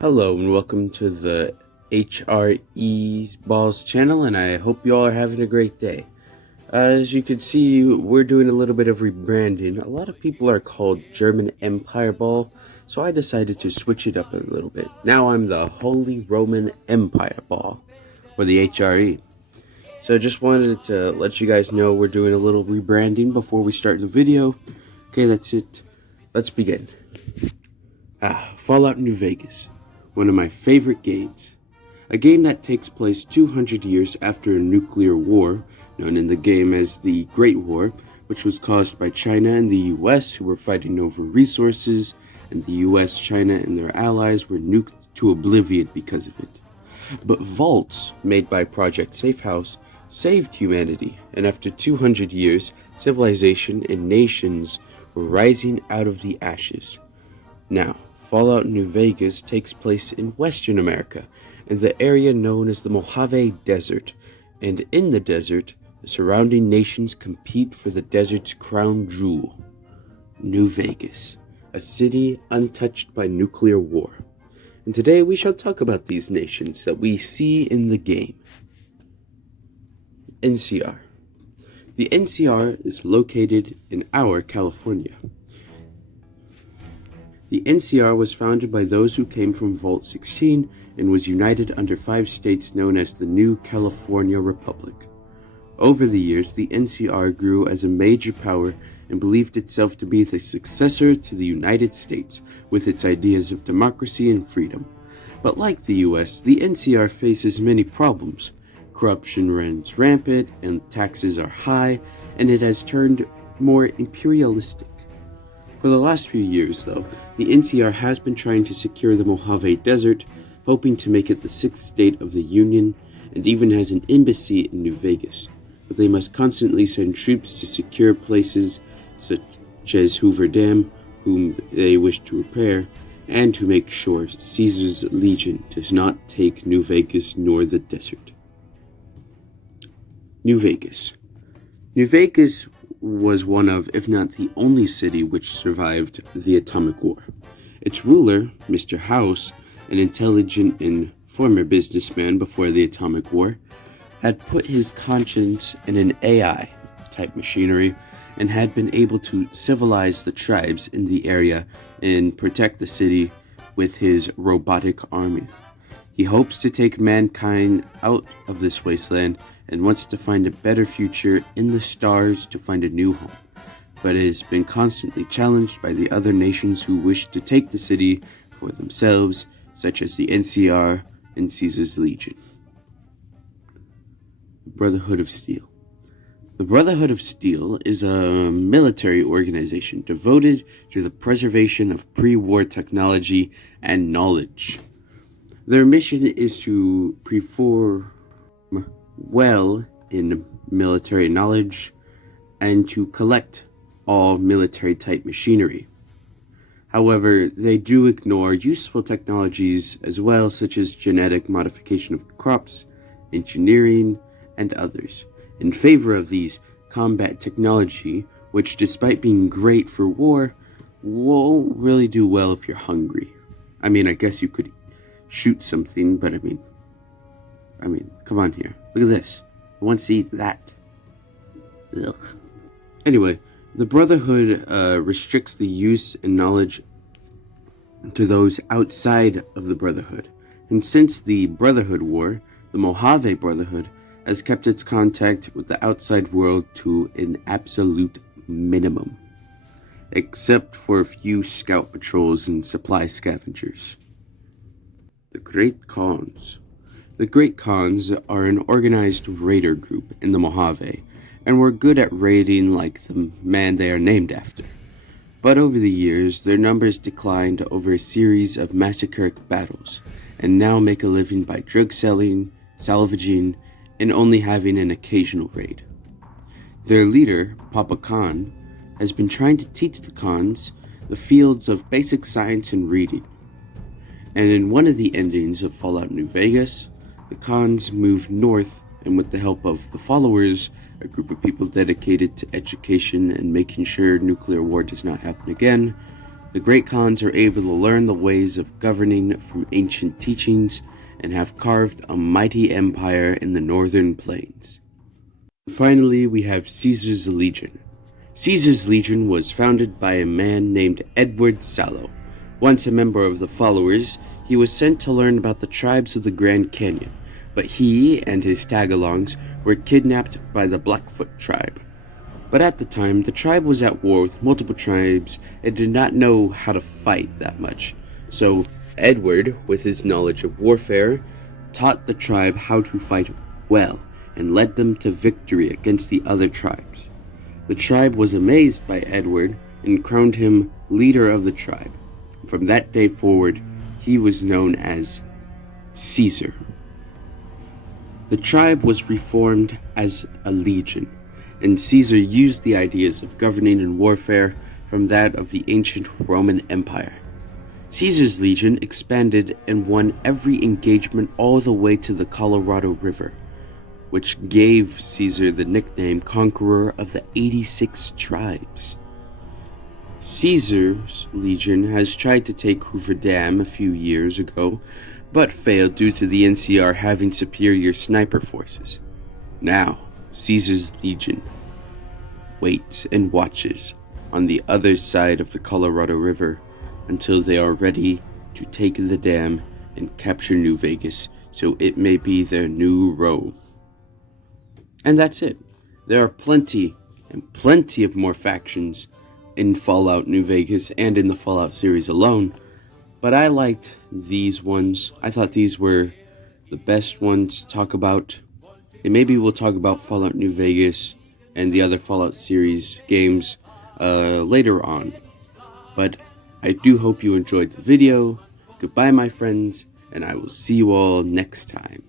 Hello and welcome to the HRE Balls channel, and I hope you all are having a great day. As you can see, we're doing a little bit of rebranding. A lot of people are called German Empire Ball, so I decided to switch it up a little bit. Now I'm the Holy Roman Empire Ball, or the HRE. So I just wanted to let you guys know we're doing a little rebranding before we start the video. Okay, that's it. Let's begin. Fallout New Vegas. One of my favorite games. A game that takes place 200 years after a nuclear war, known in the game as the Great War, which was caused by China and the US, who were fighting over resources, and the US, China, and their allies were nuked to oblivion because of it. But vaults, made by Project Safehouse, saved humanity, and after 200 years, civilization and nations were rising out of the ashes. Now, Fallout New Vegas takes place in Western America, in the area known as the Mojave Desert, and in the desert, the surrounding nations compete for the desert's crown jewel, New Vegas, a city untouched by nuclear war. And today we shall talk about these nations that we see in the game. NCR. The NCR is located in our California. The NCR was founded by those who came from Vault 16 and was united under 5 states known as the New California Republic. Over the years, the NCR grew as a major power and believed itself to be the successor to the United States with its ideas of democracy and freedom. But like the US, the NCR faces many problems. Corruption runs rampant and taxes are high, and it has turned more imperialistic. For the last few years, though, the NCR has been trying to secure the Mojave Desert, hoping to make it the 6th state of the Union, and even has an embassy in New Vegas. But they must constantly send troops to secure places such as Hoover Dam, whom they wish to repair, and to make sure Caesar's Legion does not take New Vegas nor the desert. New Vegas. New Vegas was one of, if not the only city which survived the atomic war. Its ruler, Mr. House, an intelligent and former businessman before the atomic war, had put his conscience in an AI-type machinery and had been able to civilize the tribes in the area and protect the city with his robotic army. He hopes to take mankind out of this wasteland and wants to find a better future in the stars to find a new home, but it has been constantly challenged by the other nations who wish to take the city for themselves, such as the NCR and Caesar's Legion. The Brotherhood of Steel. The Brotherhood of Steel is a military organization devoted to the preservation of pre-war technology and knowledge. Their mission is to perform well in military knowledge and to collect all military-type machinery. However, they do ignore useful technologies as well, such as genetic modification of crops, engineering, and others, in favor of these combat technology, which, despite being great for war, won't really do well if you're hungry. I mean, I guess you could shoot something, but I mean, come on here. Look at this. I want to see that. Ugh. Anyway, the Brotherhood restricts the use and knowledge to those outside of the Brotherhood. And since the Brotherhood War, the Mojave Brotherhood has kept its contact with the outside world to an absolute minimum, except for a few scout patrols and supply scavengers. The Great Khans. The Great Khans are an organized raider group in the Mojave, and were good at raiding like the man they are named after. But over the years, their numbers declined over a series of massacric battles, and now make a living by drug selling, salvaging, and only having an occasional raid. Their leader, Papa Khan, has been trying to teach the Khans the fields of basic science and reading. And in one of the endings of Fallout New Vegas, the Khans moved north, and with the help of the followers, a group of people dedicated to education and making sure nuclear war does not happen again, The Great Khans are able to learn the ways of governing from ancient teachings and have carved a mighty empire in the northern plains. Finally, we have Caesar's Legion. Caesar's Legion was founded by a man named Edward Sallow. Once a member of the followers, he was sent to learn about the tribes of the Grand Canyon, but he and his tag-alongs were kidnapped by the Blackfoot tribe. But at the time, the tribe was at war with multiple tribes and did not know how to fight that much. So Edward, with his knowledge of warfare, taught the tribe how to fight well and led them to victory against the other tribes. The tribe was amazed by Edward and crowned him leader of the tribe. From that day forward, he was known as Caesar. The tribe was reformed as a legion, and Caesar used the ideas of governing and warfare from that of the ancient Roman Empire. Caesar's legion expanded and won every engagement all the way to the Colorado River, which gave Caesar the nickname Conqueror of the 86 Tribes. Caesar's legion has tried to take Hoover Dam a few years ago, but failed due to the NCR having superior sniper forces. Now, Caesar's legion waits and watches on the other side of the Colorado River until they are ready to take the dam and capture New Vegas so it may be their new Rome. And that's it. There are plenty of more factions in Fallout New Vegas and in the Fallout series alone, but I liked these ones. I thought these were the best ones to talk about. And maybe we'll talk about Fallout New Vegas and the other Fallout series games later on. But I do hope you enjoyed the video. Goodbye, my friends, and I will see you all next time.